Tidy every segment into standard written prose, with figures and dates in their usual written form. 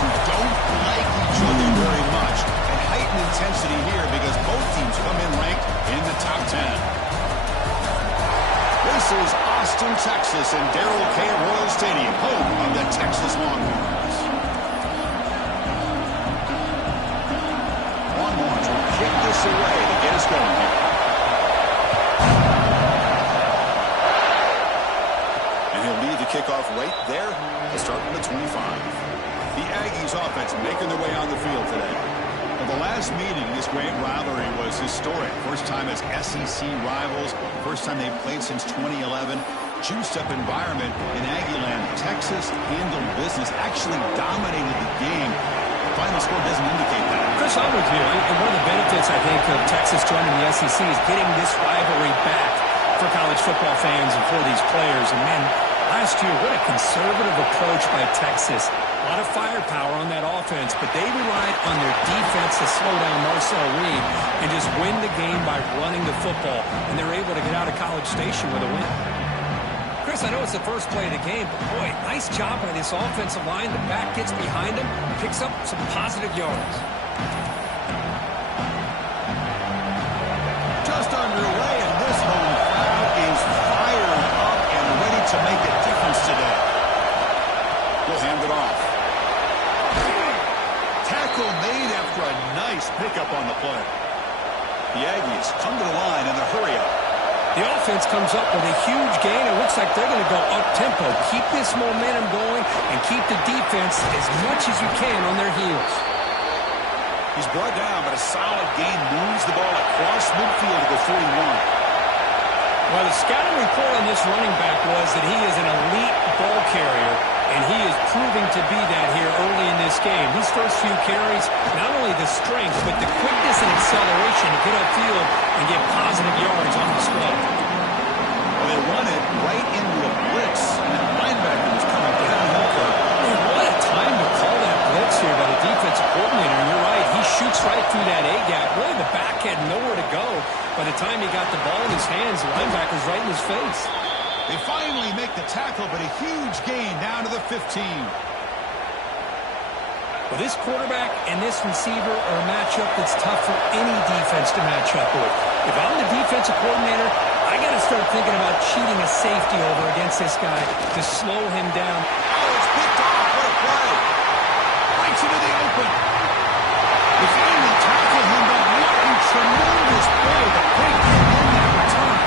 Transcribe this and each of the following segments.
who don't like each other very much. And heightened intensity here because both teams come in ranked in the top 10. This is Austin, Texas, and Darrell K. Royal Stadium, home of the Texas Longhorns. Longhorns will kick this away to get us going here. And he'll lead the kickoff right there to start from the 25. The Aggies offense making their way on the field today. Well, the last meeting, this great rivalry was historic. First time as SEC rivals. First time they've played since 2011. Juiced up environment in Aggieland. Texas handled business, actually dominated the game. The final score doesn't indicate that. Chris, I'm with you. And one of the benefits, I think, of Texas joining the SEC is getting this rivalry back for college football fans and for these players. And, man, last year, what a conservative approach by Texas. A lot of firepower on that offense, but they relied on their defense to slow down Marcel Reed and just win the game by running the football. And they're able to get out of College Station with a win. Chris, I know it's the first play of the game, but boy, nice job by this offensive line. The back gets behind him, picks up some positive yards. Just underway, and this home crowd is fired up and ready to make a difference today. We'll hand it off. Tackle made after a nice pickup on the play. The Aggies come to the line in the hurry-up. The offense comes up with a huge gain. It looks like they're going to go up-tempo. Keep this momentum going and keep the defense as much as you can on their heels. He's brought down, but a solid gain moves the ball across midfield to the 41. Well, the scouting report on this running back was that he is an elite ball carrier, and he is proving to be that here early in this game. These first few carries, not only the strength, but the quickness and acceleration to get upfield and get positive yards on display. Well, they run it right into a blitz, and that linebacker was coming downhill for it. What a time to call that blitz here by the defensive coordinator. And you're right, he shoots right through that A-gap. Really, the back had nowhere to go. By the time he got the ball in his hands, the linebacker's right in his face. They finally make the tackle, but a huge gain down to the 15. Well, this quarterback and this receiver are a matchup that's tough for any defense to match up with. If I'm the defensive coordinator, I got to start thinking about cheating a safety over against this guy to slow him down. Oh, it's picked off. What a play. Right into the open. They finally tackle him, but what a tremendous play. The break came in that return.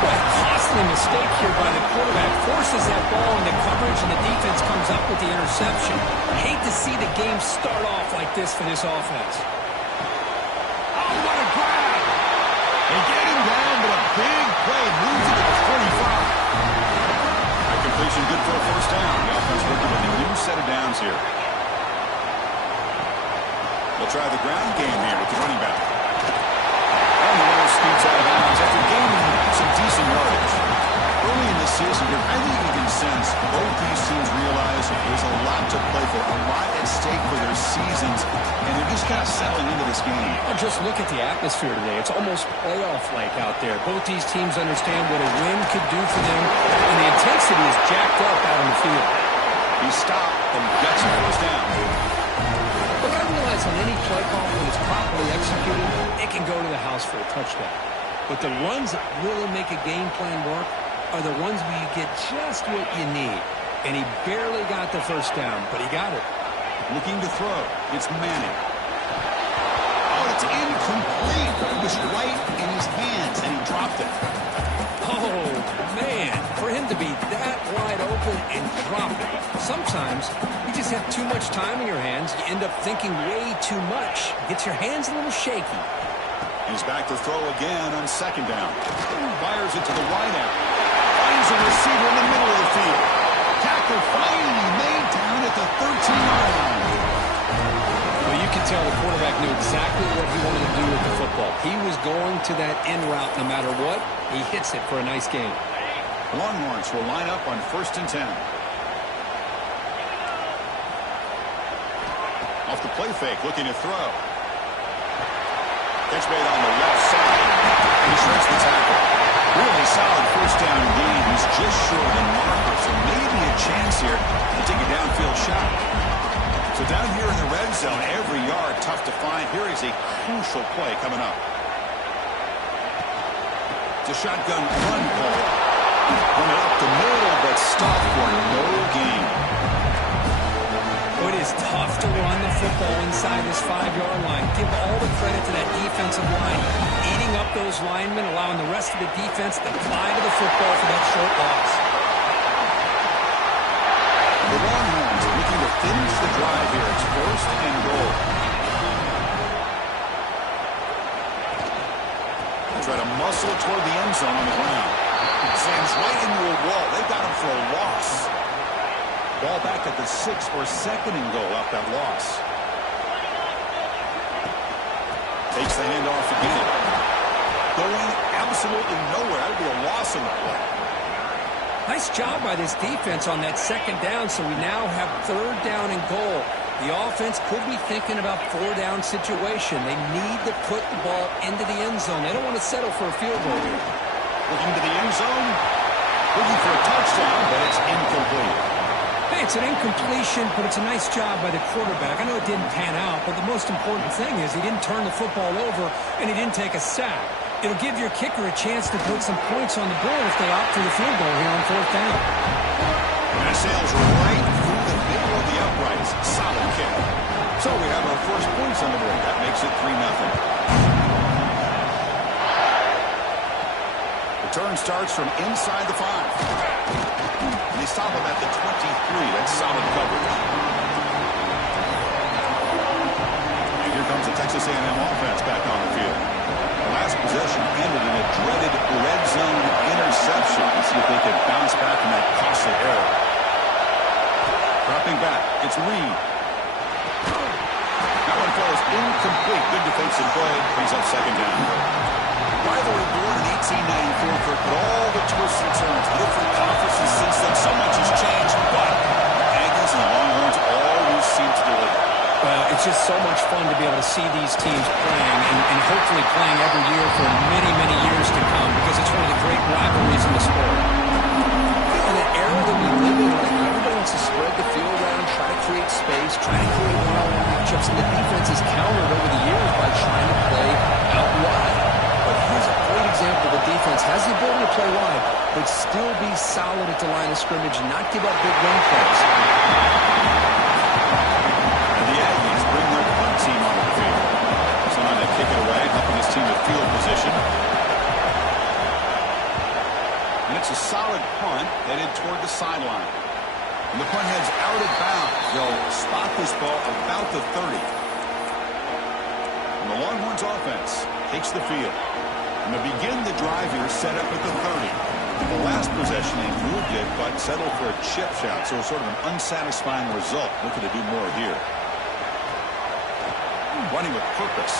What a costly mistake here by the quarterback. Forces that ball into coverage, and the defense comes up with the interception. Hate to see the game start off like this for this offense. Oh, what a grab. They get him down, but a big play moves into the 45. That completion good for a first down. The offense working with a new set of downs here. They'll try the ground game here with the running back. And the runner scoots out of bounds after gaining some decent yardage. Early in the season, I think you can sense both these teams realize there's a lot to play for, a lot at stake for their seasons, and they're just kind of settling into this game. Well, just look at the atmosphere today. It's almost playoff-like out there. Both these teams understand what a win could do for them, and the intensity is jacked up out on the field. He stopped and gets a first down. Look, I realize on any play call, when it's properly executed, it can go to the house for a touchdown. But the runs that really make a game plan work are the ones where you get just what you need. And he barely got the first down, but he got it. Looking to throw. It's Manning. Oh, it's incomplete. It was right in his hands, and he dropped it. Oh, man. For him to be that wide open and drop it. Sometimes you just have too much time in your hands. You end up thinking way too much. Gets your hands a little shaky. He's back to throw again on second down. Fires it to the wideout. Finds a receiver in the middle of the field. Tackle finally made down at the 13-yard line. Well, you can tell the quarterback knew exactly what he wanted to do with the football. He was going to that end route no matter what. He hits it for a nice gain. Longhorns will line up on 1st and 10. Off the play fake, looking to throw. Catch made on the left side. He shreds the tackle. Really solid first down gain. He's just short of the marker for so maybe a chance here to take a downfield shot. So down here in the red zone, every yard tough to find. Here is a crucial play coming up. It's a shotgun run play. Run it up the middle, but stopped for no gain. It is tough to run the football inside this 5-yard line. Give all the credit to that defensive line, eating up those linemen, allowing the rest of the defense to fly to the football for that short loss. The Longhorns looking to finish the drive here. It's 1st and goal. They try to muscle it toward the end zone on the ground. Slams right into a wall. They got him for a loss. Ball back at the 6 or 2nd and goal off that loss. Takes the handoff again. Going absolutely nowhere. That would be a loss on the play. Nice job by this defense on that 2nd down, so we now have 3rd down and goal. The offense could be thinking about 4-down situation. They need to put the ball into the end zone. They don't want to settle for a field goal here. Looking to the end zone. Looking for a touchdown, but it's incomplete. Hey, it's an incompletion, but it's a nice job by the quarterback. I know it didn't pan out, but the most important thing is he didn't turn the football over and he didn't take a sack. It'll give your kicker a chance to put some points on the board if they opt for the field goal here on 4th down. And it sails right through the middle of the uprights. Solid kick. So we have our first points on the board. That makes it 3-0. Return starts from inside the 5. And they stop him at the 23. That's solid coverage. And here comes the Texas A&M offense back on the field. The last possession ended in a dreaded red zone interception. Let's see if they can bounce back from that costly error. Dropping back, it's Reed. That one falls incomplete. Good defensive play. Brings up 2nd down. Rivalry born in 1894 for all the twists and turns. Different conferences since then. So much has changed, but Aggies and Longhorns always seem to deliver. Well, it's just so much fun to be able to see these teams playing and hopefully playing every year for many, many years to come because it's one of the great rivalries in the sport. In an era that we live in, like everybody wants to spread the field around, try to create space, try to create one-on-one matchups, and the defense is countered over the years by trying to play out wide. But here's a great example. The defense has the ability to play wide, but still be solid at the line of scrimmage and not give up big run plays. And the Aggies bring their punt team onto the field. Someone to kick it away, helping his team to field position. And it's a solid punt headed toward the sideline. And the punt heads out of bounds. They'll spot this ball about the 30. And the Longhorns offense takes the field. And to begin the drive here, set up at the 30. The last possession, they moved it, but settled for a chip shot. So sort of an unsatisfying result. Looking to do more here. Running with purpose.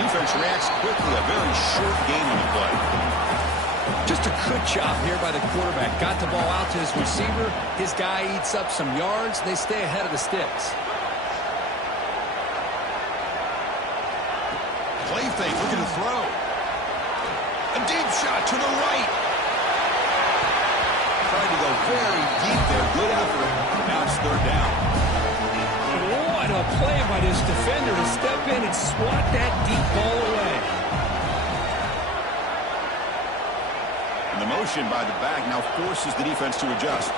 Defense reacts quickly. A very short gain on the play. Just a good job here by the quarterback. Got the ball out to his receiver. His guy eats up some yards. They stay ahead of the sticks. Play fake, looking to throw. A deep shot to the right. Trying to go very deep there. Good effort. Now it's 3rd down. What a play by this defender to step in and swat that deep ball away. And the motion by the back now forces the defense to adjust.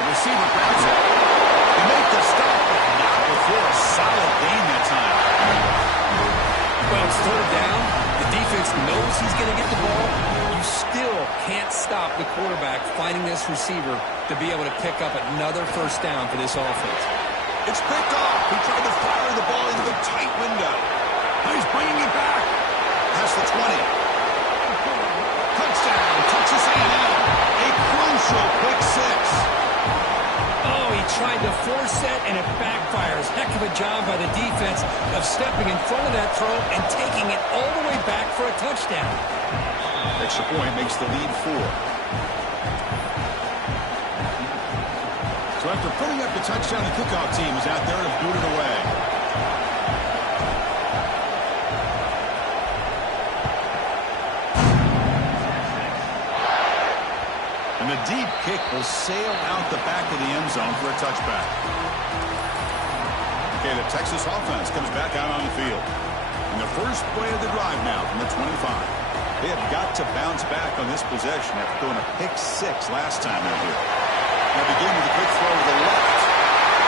The receiver grabs it. They make the stop, but not before a solid gain that time. Well, it's 3rd down. The defense knows he's going to get the ball. You still can't stop the quarterback finding this receiver to be able to pick up another 1st down for this offense. It's picked off. He tried to fire the ball into the tight window. Now he's bringing it back. Past the 20. Touchdown, Texas A&M. A crucial pick 6. Oh, he tried to force it, and it backfires. Heck of a job by the defense of stepping in front of that throw and taking it all the way back for a touchdown. Extra point makes the lead 4. So after putting up the touchdown, the kickoff team is out there to boot it away. will sail out the back of the end zone for a touchback. Okay, the Texas offense comes back out on the field. And the first play of the drive now from the 25. They have got to bounce back on this possession after throwing a pick 6 last time out here. They begin with a quick throw to the left.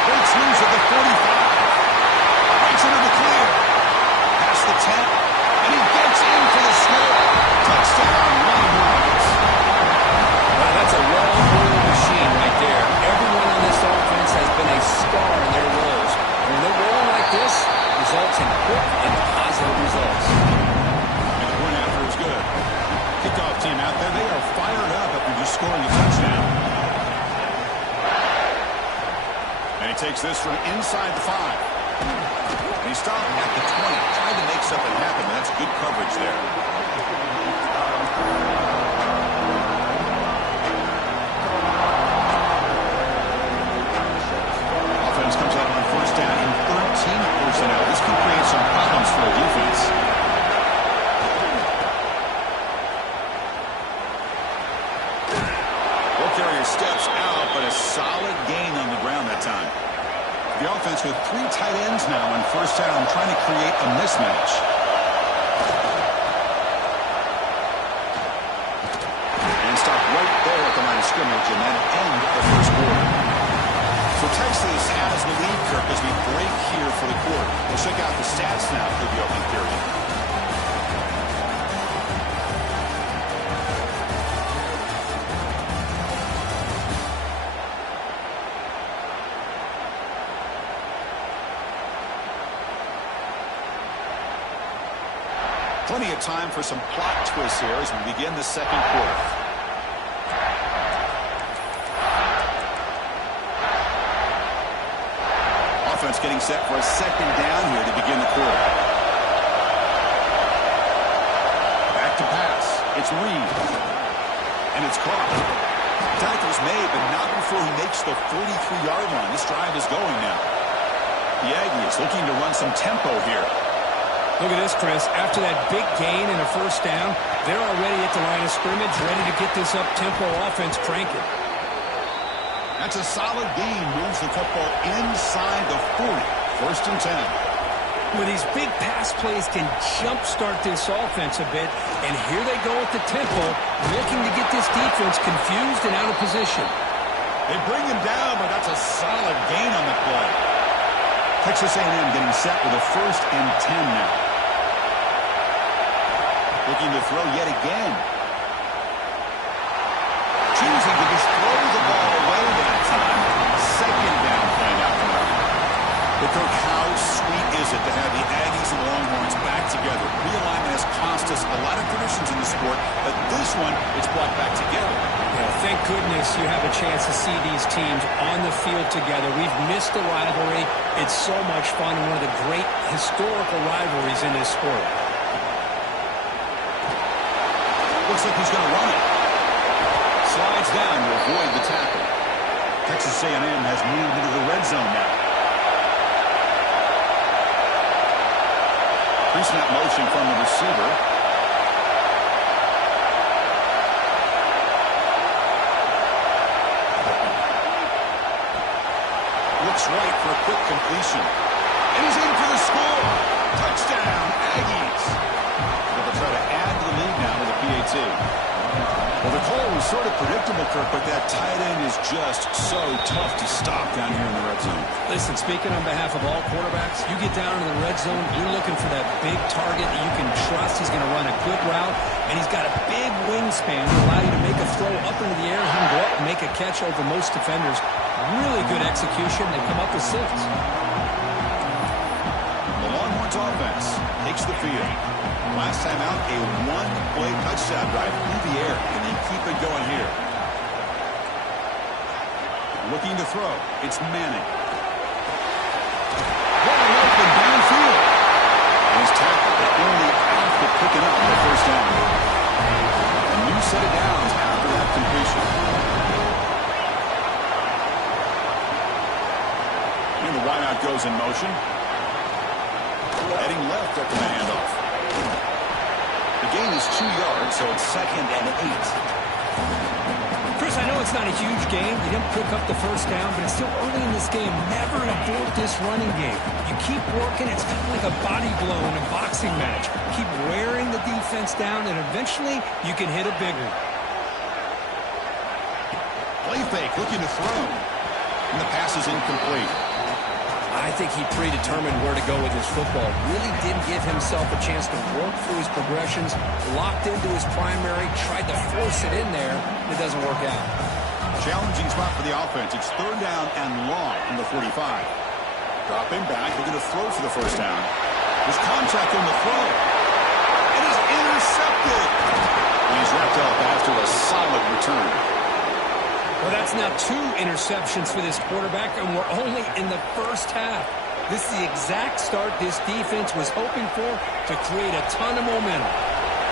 Breaks loose at the 45. Breaks into the clear. Past the 10. And he gets in for the score. Touchdown, Ronnie Morris. Wow, that's a well-oiled machine right there. Everyone on this offense has been a star in their roles. And when they're rolling like this, results in quick and positive results. And the point after is good. Kickoff team out there, they are fired up after just scoring a touchdown. And he takes this from inside the 5. And he stopped at the 20, trying to make something happen. That's good coverage there. Offense comes up on first down in 13 personnel. This could create some problems for a defense. Ball carrier steps out, but a solid gain on the ground that time. The offense with 3 tight ends now on first down, trying to create a mismatch. And stop right there at the line of scrimmage, and then end the first quarter. So Texas has the lead, Kirk, as we break here for the quarter. We'll check out the stats now for the opening period. Plenty of time for some plot twists here as we begin the second quarter. Offense getting set for a second down here to begin the quarter. Back to pass. It's Reed. And it's caught. Tackles made, but not before he makes the 43-yard line. This drive is going now. The Aggies looking to run some tempo here. Look at this, Chris. After that big gain and a first down, they're already at the line of scrimmage, ready to get this up-tempo offense cranking. That's a solid gain. Moves the football inside the 40. First and 10. Well, these big pass plays can jumpstart this offense a bit, and here they go at the tempo, looking to get this defense confused and out of position. They bring him down, but that's a solid gain on the play. Texas A&M getting set with a first and 10 now. Looking to throw yet again. Choosing to just throw the ball away that time. Second down play now for them. But Kirk, how sweet is it to have the Aggies and Longhorns back together? Realignment has cost us a lot of traditions in the sport, but this one, it's brought back together. Yeah, thank goodness you have a chance to see these teams on the field together. We've missed the rivalry. It's so much fun and one of the great historical rivalries in this sport. Looks like he's going to run it. Slides down to avoid the tackle. Texas A&M has moved into the red zone now. Pre-snap motion from the receiver. Looks right for a quick completion. And he's in for the score. Touchdown, Aggies. They'll try to add to the lead now with a PAT. Well, the call was sort of predictable, Kirk, but that tight end is just so tough to stop down here in the red zone. Listen, speaking on behalf of all quarterbacks, you get down into the red zone, you're looking for that big target that you can trust. He's going to run a good route, and he's got a big wingspan to allow you to make a throw up into the air. He can go up and make a catch over most defenders. Really good execution. They come up with 6. The Longhorns offense takes the field. Last time out, a one-play touchdown drive through the air. Can they keep it going here? Looking to throw. It's Manning. Wide open downfield. And he's tackled, but only after picking up the first down. A new set of downs after that completion. And the wideout goes in motion. Heading left after the handoff. The gain is 2 yards, so it's second and 8. Chris, Chris, I know it's not a huge game. You didn't pick up the first down, but it's still early in this game. Never abort this running game. You keep working. It's kind of like a body blow in a boxing match. Keep wearing the defense down, and eventually you can hit a big one. Play fake, looking to throw. And the pass is incomplete. I think he predetermined where to go with his football. Really didn't give himself a chance to work through his progressions. Locked into his primary, tried to force it in there. It doesn't work out. Challenging spot for the offense. It's third down and long from the 45. Dropping back, looking to throw for the first down. There's contact on the throw. It is intercepted. And he's wrapped up after a solid return. Well, that's now 2 interceptions for this quarterback, and we're only in the first half. This is the exact start this defense was hoping for to create a ton of momentum.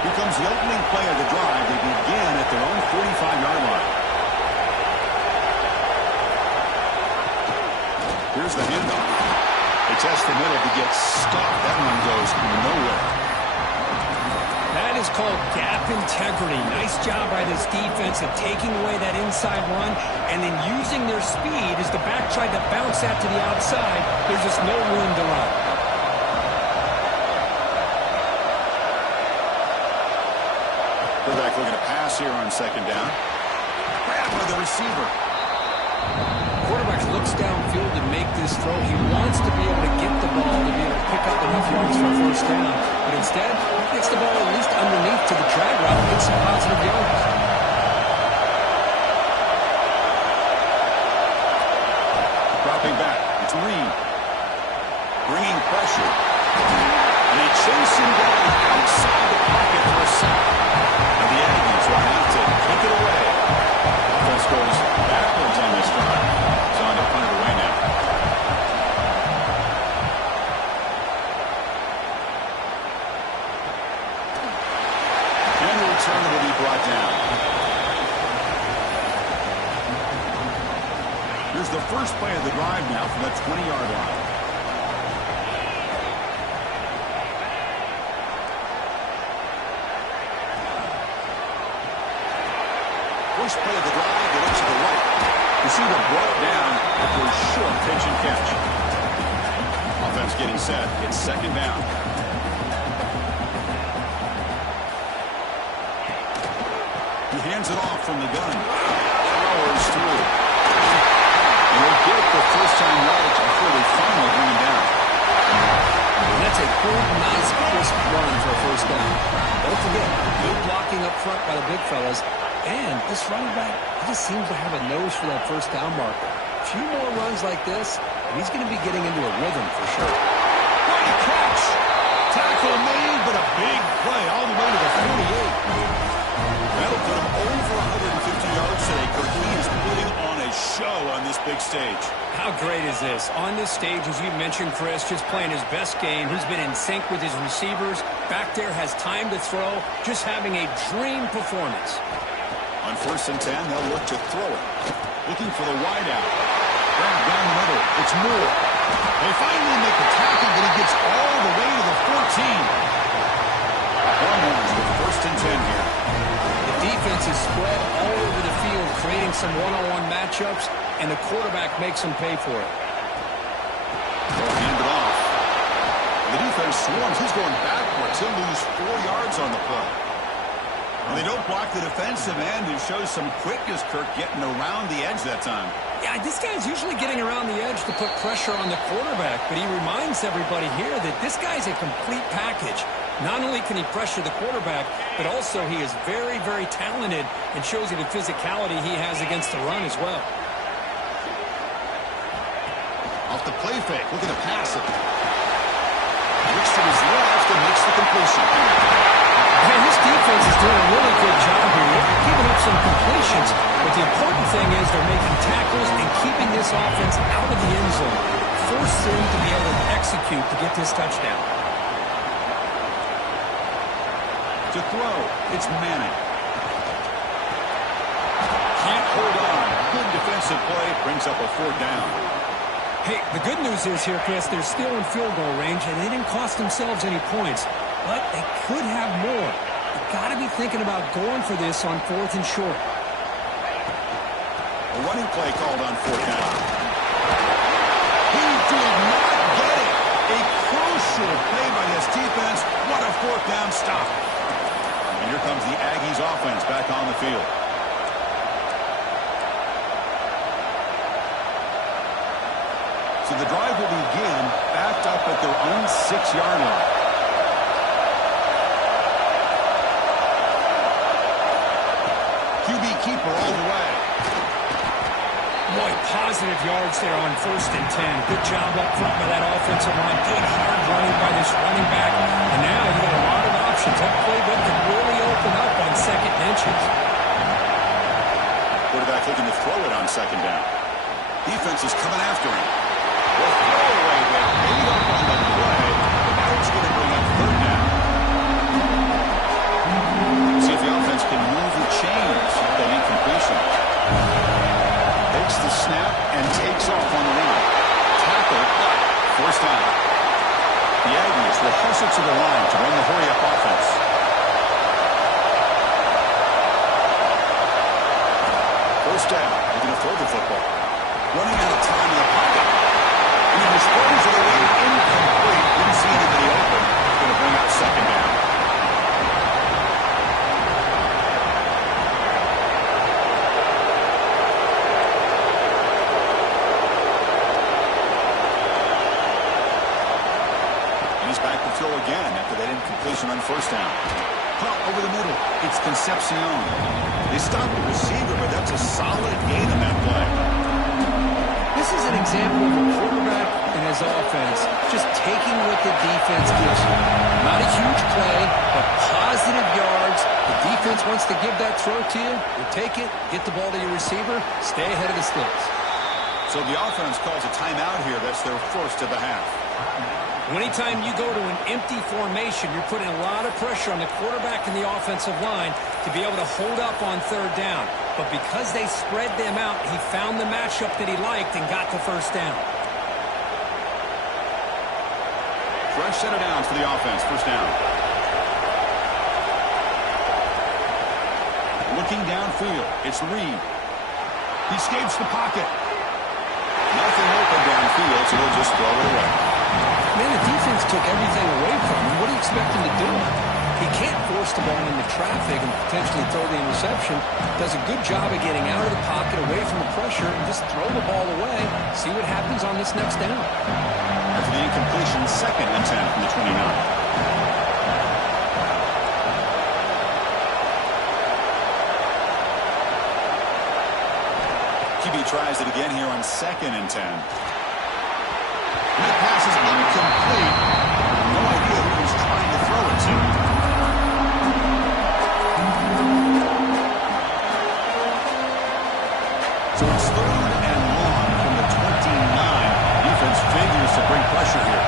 Here comes the opening play of the drive. They begin at their own 45-yard line. Here's the handoff. They test the middle to get stuck. That one goes nowhere. That is called gap integrity. Nice job by this defense of taking away that inside run and then using their speed as the back tried to bounce that to the outside. There's just no room to run. Quarterback looking to pass here on second down. Grab by the receiver. Quarterback looks downfield to make this throw. He wants to be able to get the ball to be able to pick up enough yards for a first down. But instead, he gets the ball at least underneath to the drag route and gets some positive yards. Dropping back. It's Reed. Bringing pressure. And they chase him down outside the pocket for a sack. And the Aggies will have to kick it away. Offense goes backwards on this drive. It's on to punt it away now. And the return will be brought down. Here's the first play of the drive now from the 20-yard line. First play of the drive, they look to the right. Receiver brought down after a short pitch and catch. Offense getting set. It's second down. He hands it off from the gun. Powers through. And they'll get the first-time yards before they finally bring him down. And that's a good, nice, crisp run for a first down. Don't forget, good blocking up front by the big fellas. And this running back, he just seems to have a nose for that first down marker. A few more runs like this, and he's going to be getting into a rhythm for sure. Great catch. Tackle made, but a big play all the way to the 48. That'll put him over 150 yards today. Kirk, he is putting on a show on this big stage. How great is this? On this stage, as you mentioned, Chris, just playing his best game. He's been in sync with his receivers. Back there, has time to throw. Just having a dream performance. On 1st and 10, they'll look to throw it. Looking for the wideout. Grab down the middle. It's Moore. They finally make the tackle, but he gets all the way to the 14. Longhorns with 1st and 10 here. The defense is spread all over the field, creating some one-on-one matchups, and the quarterback makes them pay for it. They'll hand it off. The defense swarms. He's going backwards. He'll lose 4 yards on the play. And they don't block the defensive end and shows some quickness, Kirk, getting around the edge that time. Yeah, this guy's usually getting around the edge to put pressure on the quarterback, but he reminds everybody here that this guy's a complete package. Not only can he pressure the quarterback, but also he is very, very talented and shows you the physicality he has against the run as well. Off the play fake, looking to pass it. Looks to his left and makes the completion. Man, this defense is doing a really good job here. They're giving up some completions, but the important thing is they're making tackles and keeping this offense out of the end zone. Force them to be able to execute to get this touchdown. To throw, it's Manning. Can't hold on. Good defensive play, brings up a 4th down. Hey, the good news is here, Chris, they're still in field goal range, and they didn't cost themselves any points. But they could have more. You've got to be thinking about going for this on 4th and short. A running play called on fourth down. He did not get it. A crucial play by this defense. What a fourth down stop. And here comes the Aggies offense back on the field. So the drive will begin backed up at their own 6-yard line. QB keeper all the way. Boy, positive yards there on 1st and 10. Good job up front by that offensive line. Good hard running by this running back. And now you got a lot of options. That playbook can really open up on 2nd and inches. Quarterback looking to throw it on 2nd down. Defense is coming after him. The throwaway that made up on the play. Now it's going to bring up 3rd down. See if the offense can move or change that incompletion. Takes the snap and takes off on the run. Tackle, forced down. The Aggies will hustle to the line to run the hurry-up offense. First down. They're going to throw the football. Running out of time in the pocket. And he disposes it away incomplete. Didn't see anybody open. It's going to bring up 2nd down. Back to throw again after that incompletion on 1st down. Pump over the middle. It's Concepcion. They stop the receiver, but that's a solid gain on that play. This is an example of a quarterback and his offense just taking what the defense gives you. Not a huge play, but positive yards. The defense wants to give that throw to you. You take it, get the ball to your receiver, stay ahead of the sticks. So the offense calls a timeout here. That's their first of the half. Anytime you go to an empty formation, you're putting a lot of pressure on the quarterback and the offensive line to be able to hold up on 3rd down. But because they spread them out, he found the matchup that he liked and got the 1st down. Fresh set of downs for the offense. 1st down. Looking downfield. It's Reed. He escapes the pocket. Nothing open downfield, so they'll just throw it away. Man, the defense took everything away from him. What do you expect him to do? He can't force the ball into traffic and potentially throw the interception. Does a good job of getting out of the pocket, away from the pressure, and just throw the ball away. See what happens on this next down. After the incompletion, 2nd and 10 from the 29. QB tries it again here on 2nd and 10. That pass is incomplete. No idea who he's trying to throw it to. So it's 3rd and long from the 29. Defense figures to bring pressure here.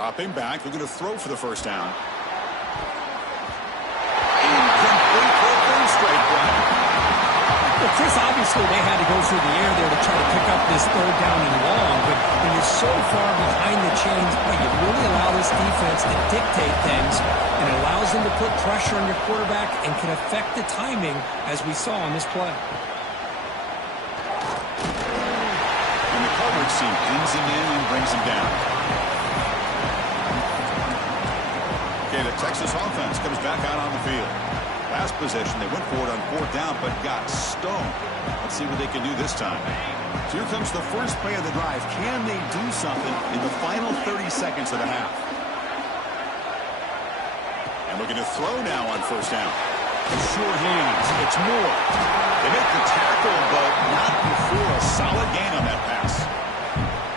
Dropping back, looking to throw for the first down. Incomplete for a third straight play. Well, Chris, obviously they had to go through the air there to try to pick up this third down and long, but when you're so far behind the chains, boy, you really allow this defense to dictate things, and it allows them to put pressure on your quarterback and can affect the timing, as we saw on this play. And the coverage team pins him in and brings him down. Okay, the Texas offense comes back out on the field. Last possession, they went for it on fourth down, but got stoned. Let's see what they can do this time. So here comes the first play of the drive. Can they do something in the final 30 seconds of the half? And looking to throw now on first down. Short hands. It's Moore. They make the tackle, but not before a solid gain on that pass.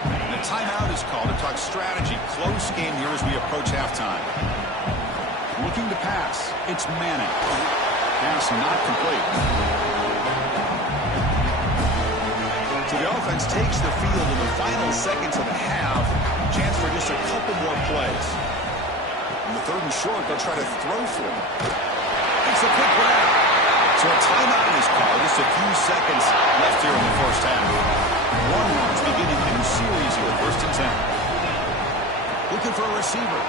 And a timeout is called to talk strategy. Close game here as we approach halftime. Looking to pass. It's Manning. Pass not complete. So the offense takes the field in the final seconds of the half. Chance for just a couple more plays. On the third and short, they'll try to throw for it. It's a quick grab. So a timeout is called. Just a few seconds left here in the first half. Longhorns beginning a new series here. 1st and 10. Looking for a receiver.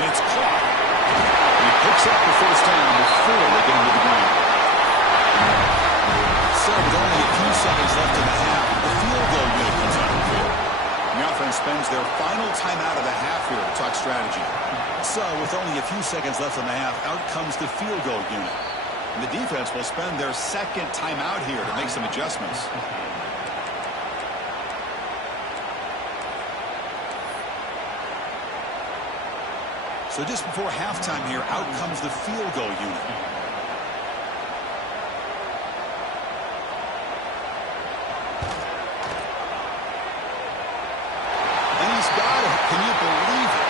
And it's caught. And he picks up the first down before they get into the ground. So with only a few seconds left in the half, the field goal unit comes out of the field. And the offense spends their final timeout of the half here to talk strategy. So with only a few seconds left in the half, out comes the field goal unit. And the defense will spend their second timeout here to make some adjustments. So just before halftime here, out comes the field goal unit. And he's got it. Can you believe it?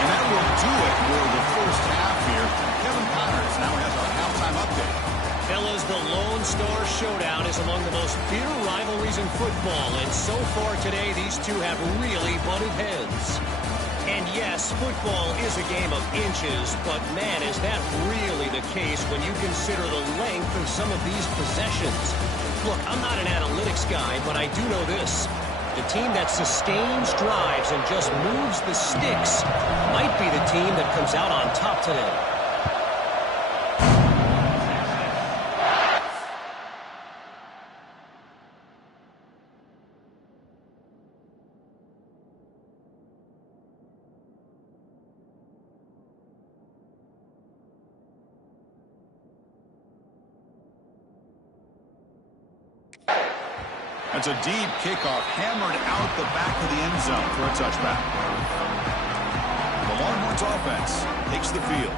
And that will do it for the first half here. Kevin Connors now has our halftime update. Fellas, the Lone Star Showdown is among the most bitter rivalries in football. And so far today, these two have really butted heads. And yes, football is a game of inches, but man, is that really the case when you consider the length of some of these possessions. Look, I'm not an analytics guy, but I do know this. The team that sustains drives and just moves the sticks might be the team that comes out on top today. That's a deep kickoff, hammered out the back of the end zone for a touchback. The Longhorns offense takes the field.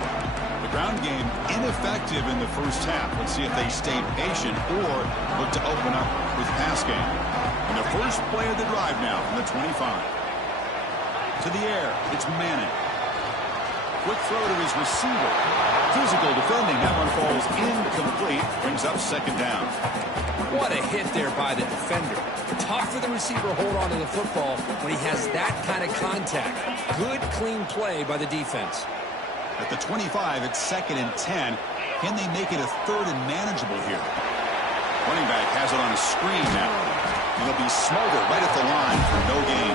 The ground game ineffective in the first half. Let's see if they stay patient or look to open up with pass game. And the first play of the drive now from the 25. To the air, it's Manning. Quick throw to his receiver. Physical defending. That one falls incomplete. Brings up second down. What a hit there by the defender. Tough for the receiver to hold on to the football when he has that kind of contact. Good, clean play by the defense. At the 25, it's 2nd and 10. Can they make it a 3rd and manageable here? Running back has it on a screen now. It'll be smothered right at the line for no gain.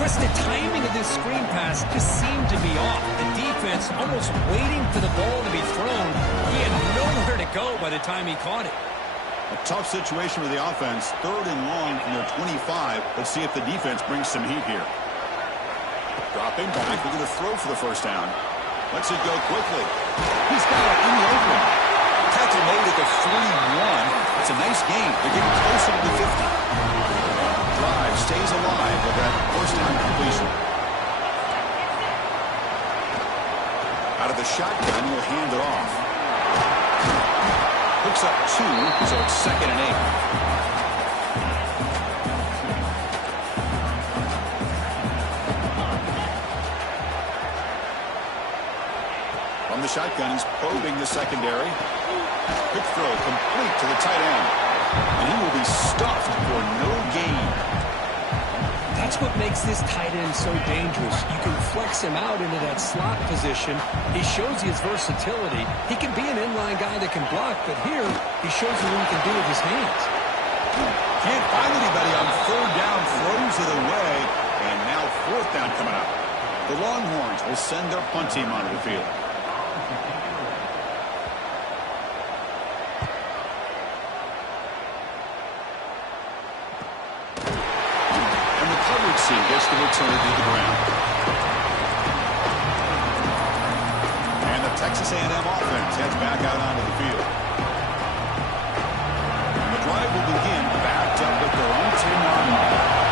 Chris, the timing of this screen pass just seemed to be off. The defense almost waiting for the ball to be thrown. He had nowhere to go by the time he caught it. A tough situation for the offense. 3rd and long from their 25. Let's see if the defense brings some heat here. Dropping back. We're going to throw for the first down. Lets it go quickly. He's got it in the open. Tackle made at the 41. It's a nice gain. They're getting closer to the 50. Drive stays alive with that first down completion. Out of the shotgun, he'll hand it off. Picks up 2, so it's 2nd and 8. From the shotgun, he's probing the secondary. Quick throw complete to the tight end. And he will be stuffed for no gain. That's what makes this tight end so dangerous. You can flex him out into that slot position. He shows you his versatility. He can be an inline guy that can block, but here he shows you what he can do with his hands. Can't find anybody on third down, throws it away, and now fourth down coming up. The Longhorns will send their punt team onto the field. And the coverage team gets the return to the ground. And the Texas A&M offense heads back out onto the field. And the drive will begin backed up at their own 10-yard line.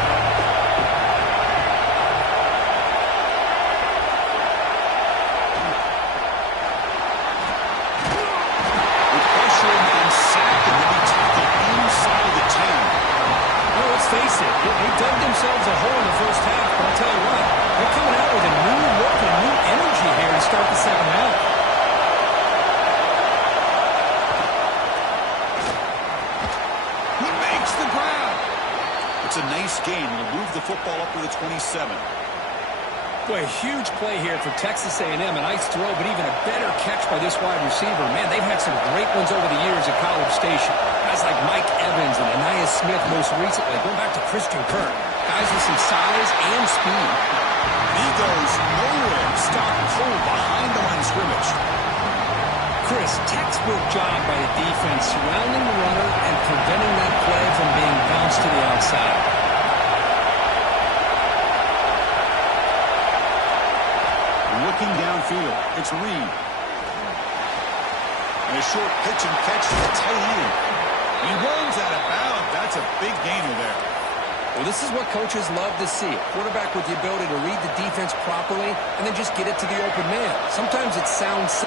Face it, they dug themselves a hole in the first half, but I'll tell you what, they're coming out with a new look and new energy here to start the second half. He makes the grab. It's a nice gain. He'll move the football up to the 27. Boy, a huge play here for Texas A&M. A nice throw, but even a better catch by this wide receiver. Man, they've had some great ones over the years at College Station. Guys like Mike Evans and Anais Smith most recently, going back to Christian Kirk. Guys with some size and speed. He goes nowhere. Stopped cold behind the line of scrimmage. Chris, textbook job by the defense surrounding the runner and preventing that play from being bounced to the outside. Looking downfield, it's Reed. And a short pitch and catch to the tight end. And he runs out of bounds. That's a big gainer there. Well, this is what coaches love to see. A quarterback with the ability to read the defense properly and then just get it to the open man. Sometimes it sounds...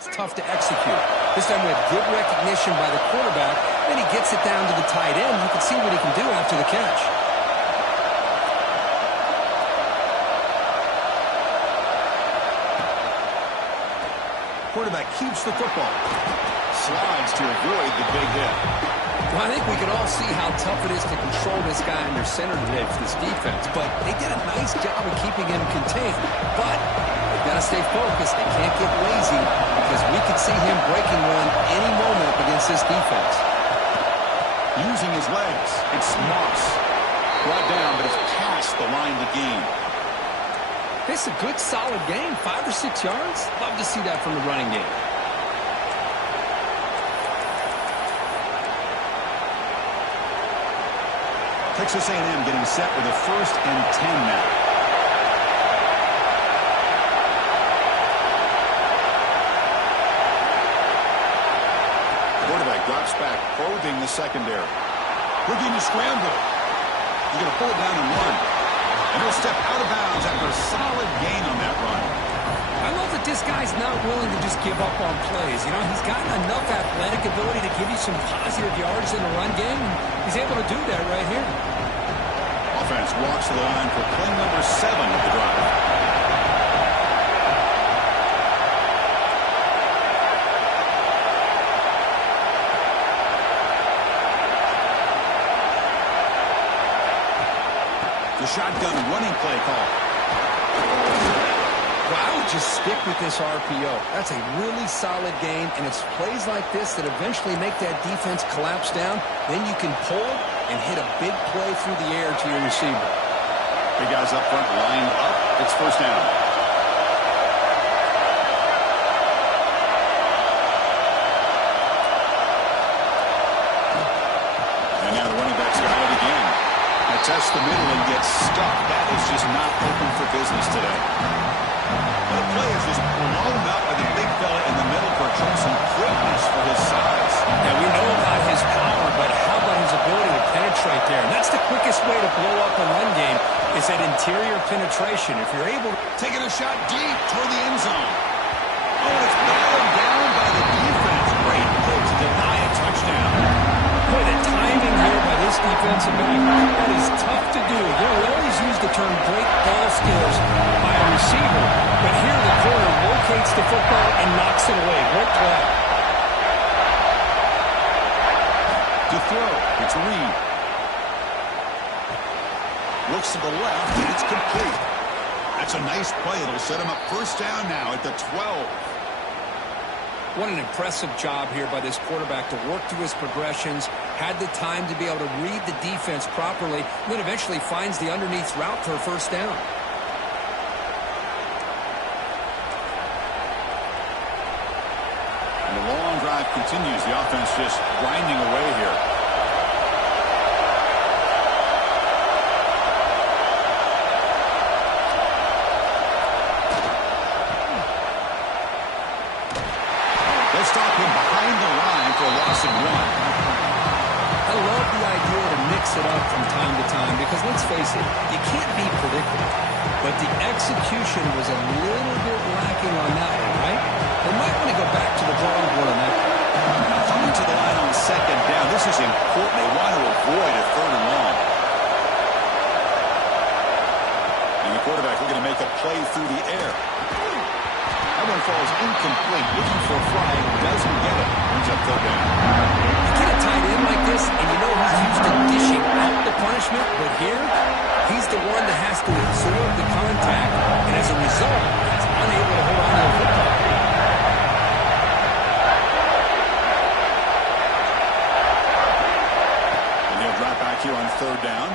It's tough to execute. This time with good recognition by the quarterback, then he gets it down to the tight end. You can see what he can do after the catch. Quarterback keeps the football. Slides to avoid the big hit. Well, I think we can all see how tough it is to control this guy under center today for this defense, but they did a nice job of keeping him contained. But they've got to stay focused. They can't get lazy because we could see him breaking one any moment against this defense. Using his legs, it's Moss. Brought down, but it's past the line to gain. It's a good, solid game, 5 or 6 yards. Love to see that from the running game. Texas A&M getting set with a 1st and 10 now. Quarterback drops back, probing the secondary. Looking to scramble. He's going to pull it down and run. And he'll step out of bounds after a solid gain on that run. I love that this guy's not willing to just give up on plays. You know, he's got enough athletic ability to give you some positive yards in the run game. And he's able to do that right here. Offense walks to the line for play number 7 of the drive. The shotgun running play call. Well, I would just stick with this RPO. That's a really solid game, and it's plays like this that eventually make that defense collapse down. Then you can pull it and hit a big play through the air to your receiver. Big guys up front lined up. It's 1st down. And now the running backs got it again. Tests the middle and gets stuck. That is just not open for business today. The play is just blown up by the big fella in the middle for some quickness for his size. And we know about his power, but how about his ability to penetrate there? And that's the quickest way to blow up a run game is that interior penetration. If you're able to... Taking a shot deep toward the end zone. Oh, it's battled down by the defense. Great pull to deny a touchdown. Boy, the timing do. You know, we always use the term great ball skills by a receiver, but here the corner locates the football and knocks it away. Great play. To throw, it's Reed. Looks to the left, and it's complete. That's a nice play. It'll set him up first down now at the 12. What an impressive job here by this quarterback to work through his progressions, had the time to be able to read the defense properly, and then eventually finds the underneath route for a first down. And the long drive continues. The offense just grinding away here. Stop him behind the line for a loss of 1. I love the idea to mix it up from time to time because, let's face it, you can't be predictable. But the execution was a little bit lacking on that one, right? They might want to go back to the drawing board on that one. Coming to the line on second down. This is important. They want to avoid a 3rd and long. And the quarterback looking to make a play through the air. That one falls incomplete, looking for a fly, doesn't get it. Brings up 3rd down. You get a tight end like this, and you know he's used to dishing out the punishment, but here, he's the one that has to absorb the contact, and as a result, he's unable to hold on to the football. And he'll drop back here on 3rd down.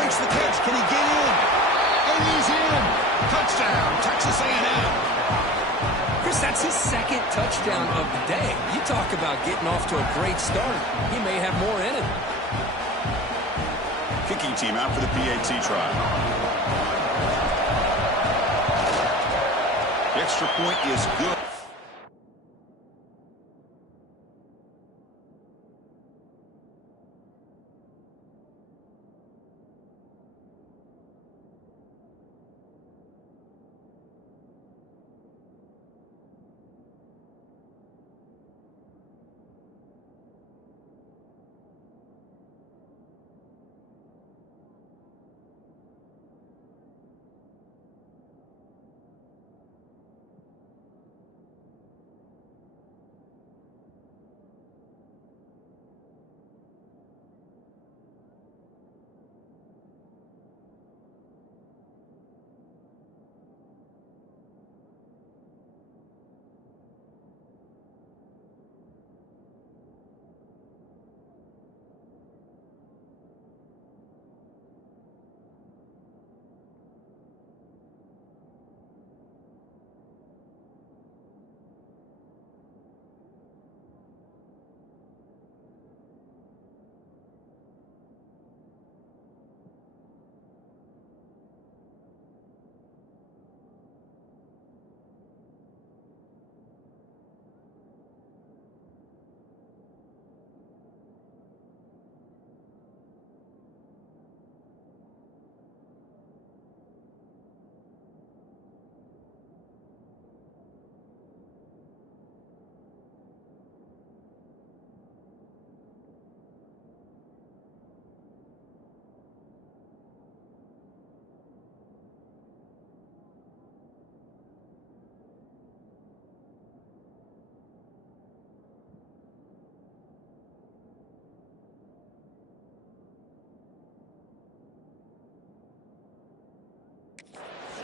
Makes the catch. Can he get in? And he's in. Touchdown, Texas A&M. Chris, that's his 2nd touchdown of the day. You talk about getting off to a great start. He may have more in it. Kicking team out for the PAT try. The extra point is good.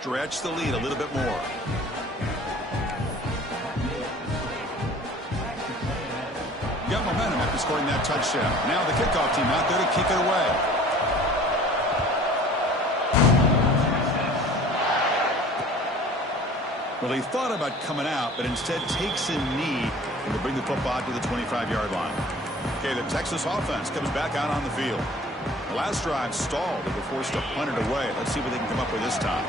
Stretch the lead a little bit more. Got momentum after scoring that touchdown. Now the kickoff team out there to kick it away. Well, he thought about coming out, but instead takes a knee and will bring the football to the 25-yard line. Okay, the Texas offense comes back out on the field. The last drive stalled. They were forced to punt it away. Let's see what they can come up with this time.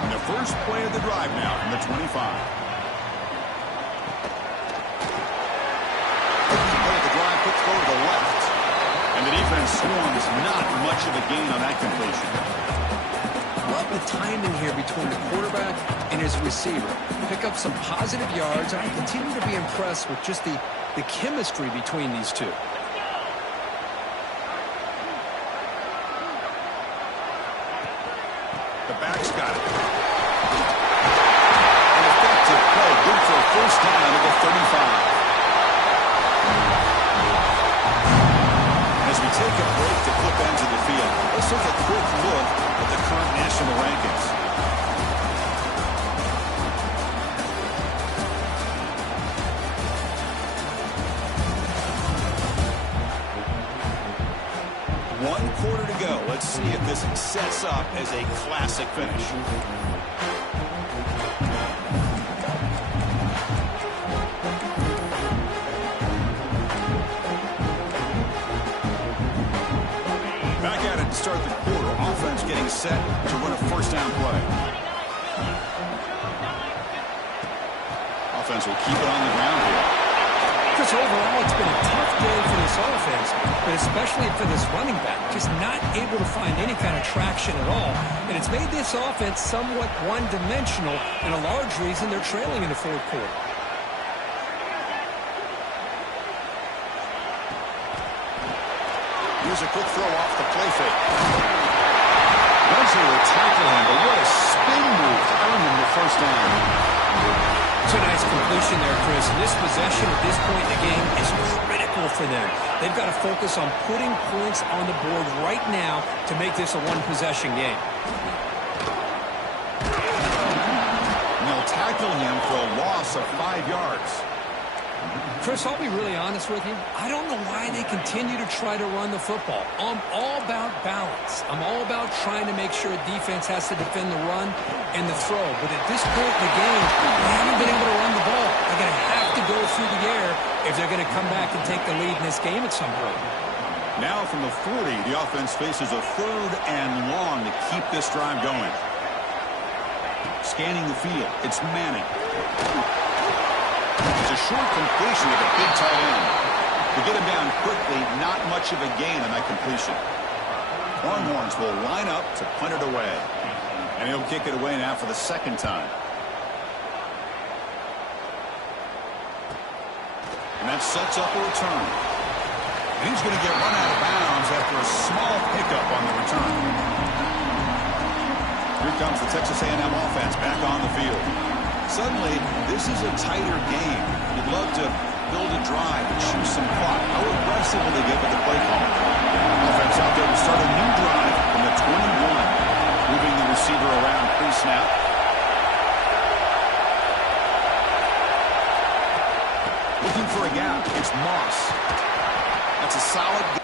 And the first play of the drive now from the 25. The drive put throw to the left. And the defense swarms not much of a gain on that completion. Love the timing here between the quarterback and his receiver. Pick up some positive yards, and I continue to be impressed with just the chemistry between these two. Let's take a quick look at the current national rankings. One quarter to go. Let's see if this sets up as a classic finish. Back at it to start the quarter. Offense getting set to run a first down play. Offense will keep it on the ground here. Chris, overall, it's been a tough day for this offense, but especially for this running back, just not able to find any kind of traction at all. And it's made this offense somewhat one-dimensional, and a large reason they're trailing in the fourth quarter. Here's a quick throw off the play fake. Wenzel will tackle him, but what a spin move to earn him the first down. It's a nice completion there, Chris. And this possession at this point in the game is critical for them. They've got to focus on putting points on the board right now to make this a one-possession game. And they'll tackle him for a loss of 5 yards. Chris, I'll be really honest with you. I don't know why they continue to try to run the football. I'm all about balance. I'm all about trying to make sure a defense has to defend the run and the throw. But at this point in the game, they haven't been able to run the ball. They're going to have to go through the air if they're going to come back and take the lead in this game at some point. Now from the 40, the offense faces a 3rd and long to keep this drive going. Scanning the field, it's Manning. It's a short completion with a big tight end. To get him down quickly, not much of a gain on that completion. Longhorns will line up to punt it away. And he'll kick it away now for the 2nd time. And that sets up a return. And he's going to get run out of bounds after a small pickup on the return. Here comes the Texas A&M offense back on the field. Suddenly, this is a tighter game. You'd love to build a drive and choose some clock. How aggressive will they get with the play call? Offense out there to start a new drive from the 21. Moving the receiver around pre-snap. Looking for a gap. It's Moss. That's a solid game.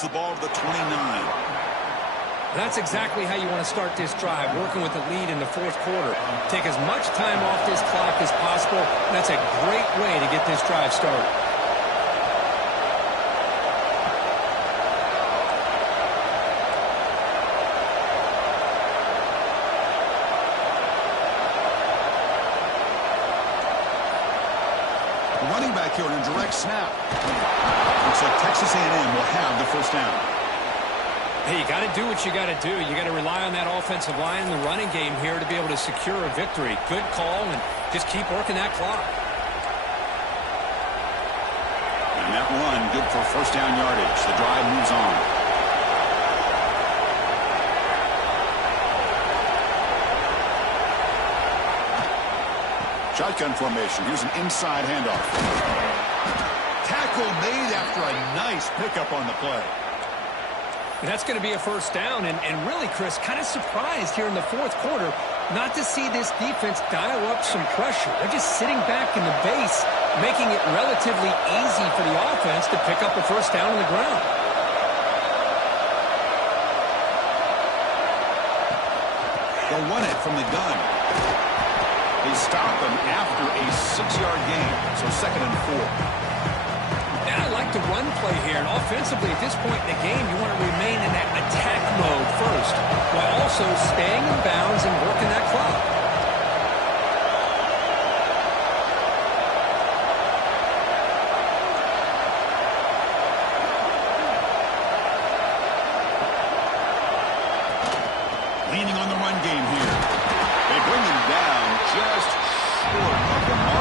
The ball to the 29. That's exactly how you want to start this drive, working with the lead in the fourth quarter. Take as much time off this clock as possible. That's a great way to get this drive started. The running back here in a direct snap. Looks like Texas A&M will have the first down. Hey, you got to do what you got to do. You got to rely on that offensive line and the running game here to be able to secure a victory. Good call, and just keep working that clock. And that run, good for first down yardage. The drive moves on. Shotgun formation. Here's an inside handoff. Tackle made after a nice pickup on the play. And that's going to be a first down. And really, Chris, kind of surprised here in the fourth quarter not to see this defense dial up some pressure. They're just sitting back in the base, making it relatively easy for the offense to pick up a first down on the ground. They'll run it from the gun. They stop them after a 6-yard gain, so 2nd and 4. And I like the run play here. And offensively, at this point in the game, you want to remain in that attack mode first, while also staying in bounds and working that clock. Leaning on the run game here. They bring him down just short of the mark.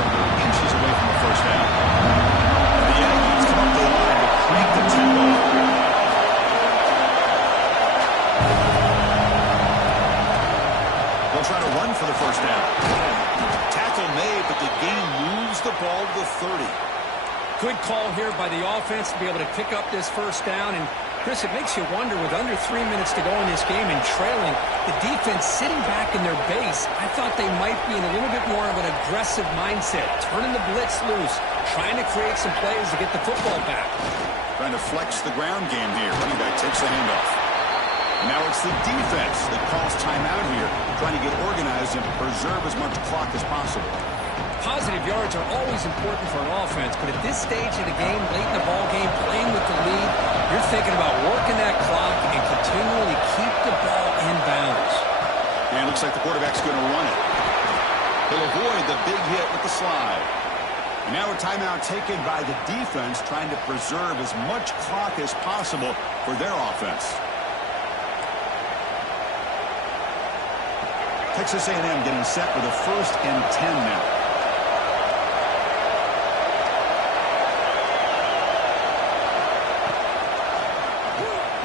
offense to be able to pick up this first down. And, Chris, it makes you wonder, with under 3 minutes to go in this game and trailing, the defense sitting back in their base, I thought they might be in a little bit more of an aggressive mindset, turning the blitz loose, trying to create some plays to get the football back. Trying to flex the ground game here. Running back takes the handoff. And now it's the defense that calls timeout here, trying to get organized and preserve as much clock as possible. Positive yards are always important for an offense, but at this stage of the game, late in the ball game, playing with the lead, you're thinking about working that clock and continually keep the ball in bounds. And it looks like the quarterback's going to run it. He'll avoid the big hit with the slide. And now a timeout taken by the defense, trying to preserve as much clock as possible for their offense. Texas A&M getting set with a 1st and 10 now.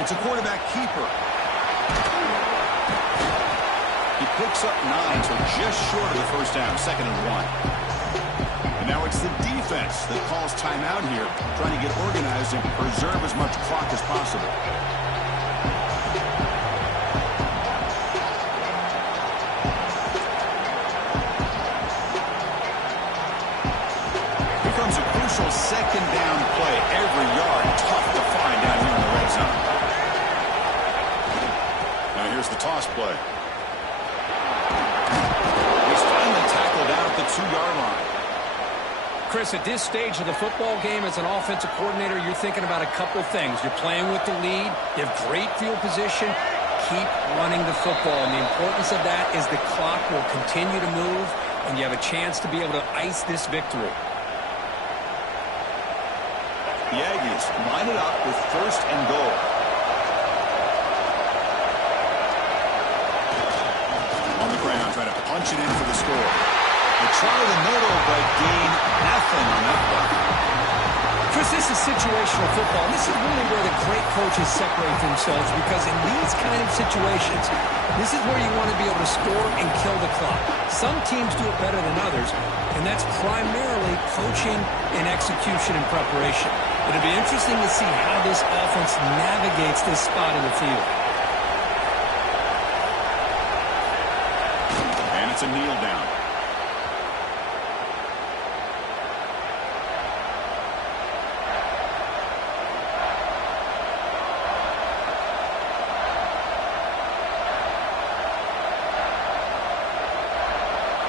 It's a quarterback keeper. He picks up 9, so just short of the first down, 2nd and 1. And now it's the defense that calls timeout here, trying to get organized and preserve as much clock as possible. Here comes a crucial 2nd down play. Every yard tough to find down here in the red zone. Here's the toss play. He's finally tackled out at the 2-yard line. Chris, at this stage of the football game as an offensive coordinator, you're thinking about a couple things. You're playing with the lead. You have great field position. Keep running the football. And the importance of that is the clock will continue to move, and you have a chance to be able to ice this victory. The Aggies line it up with 1st and goal. Trying to punch it in for the score. They try the middle, but gain nothing on that play. Chris, this is situational football. This is really where the great coaches separate themselves, because in these kind of situations, this is where you want to be able to score and kill the clock. Some teams do it better than others, and that's primarily coaching and execution and preparation. It'll be interesting to see how this offense navigates this spot in the field. It's a kneel down.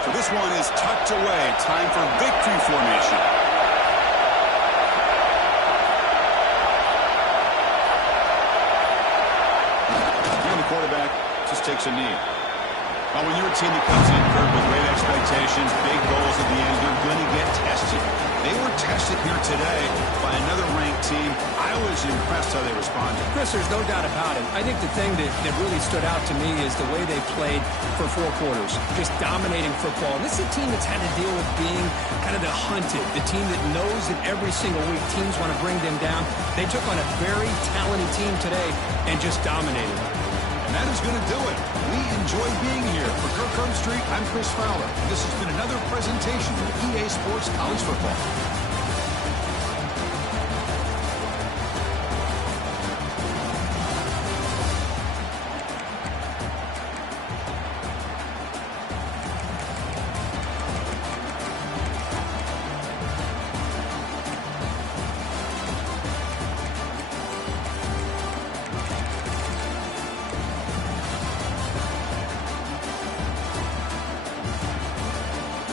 So this one is tucked away. Time for victory formation. And the quarterback just takes a knee. Well, when you're a team that comes in, Kirk, with great expectations, big goals at the end, you're going to get tested. They were tested here today by another ranked team. I was impressed how they responded. Chris, there's no doubt about it. I think the thing that really stood out to me is the way they played for 4 quarters, just dominating football. And this is a team that's had to deal with being kind of the hunted, the team that knows that every single week teams want to bring them down. They took on a very talented team today and just dominated. And that is going to do it. We enjoy being here. For Kirk Street, I'm Chris Fowler. This has been another presentation of EA Sports College Football.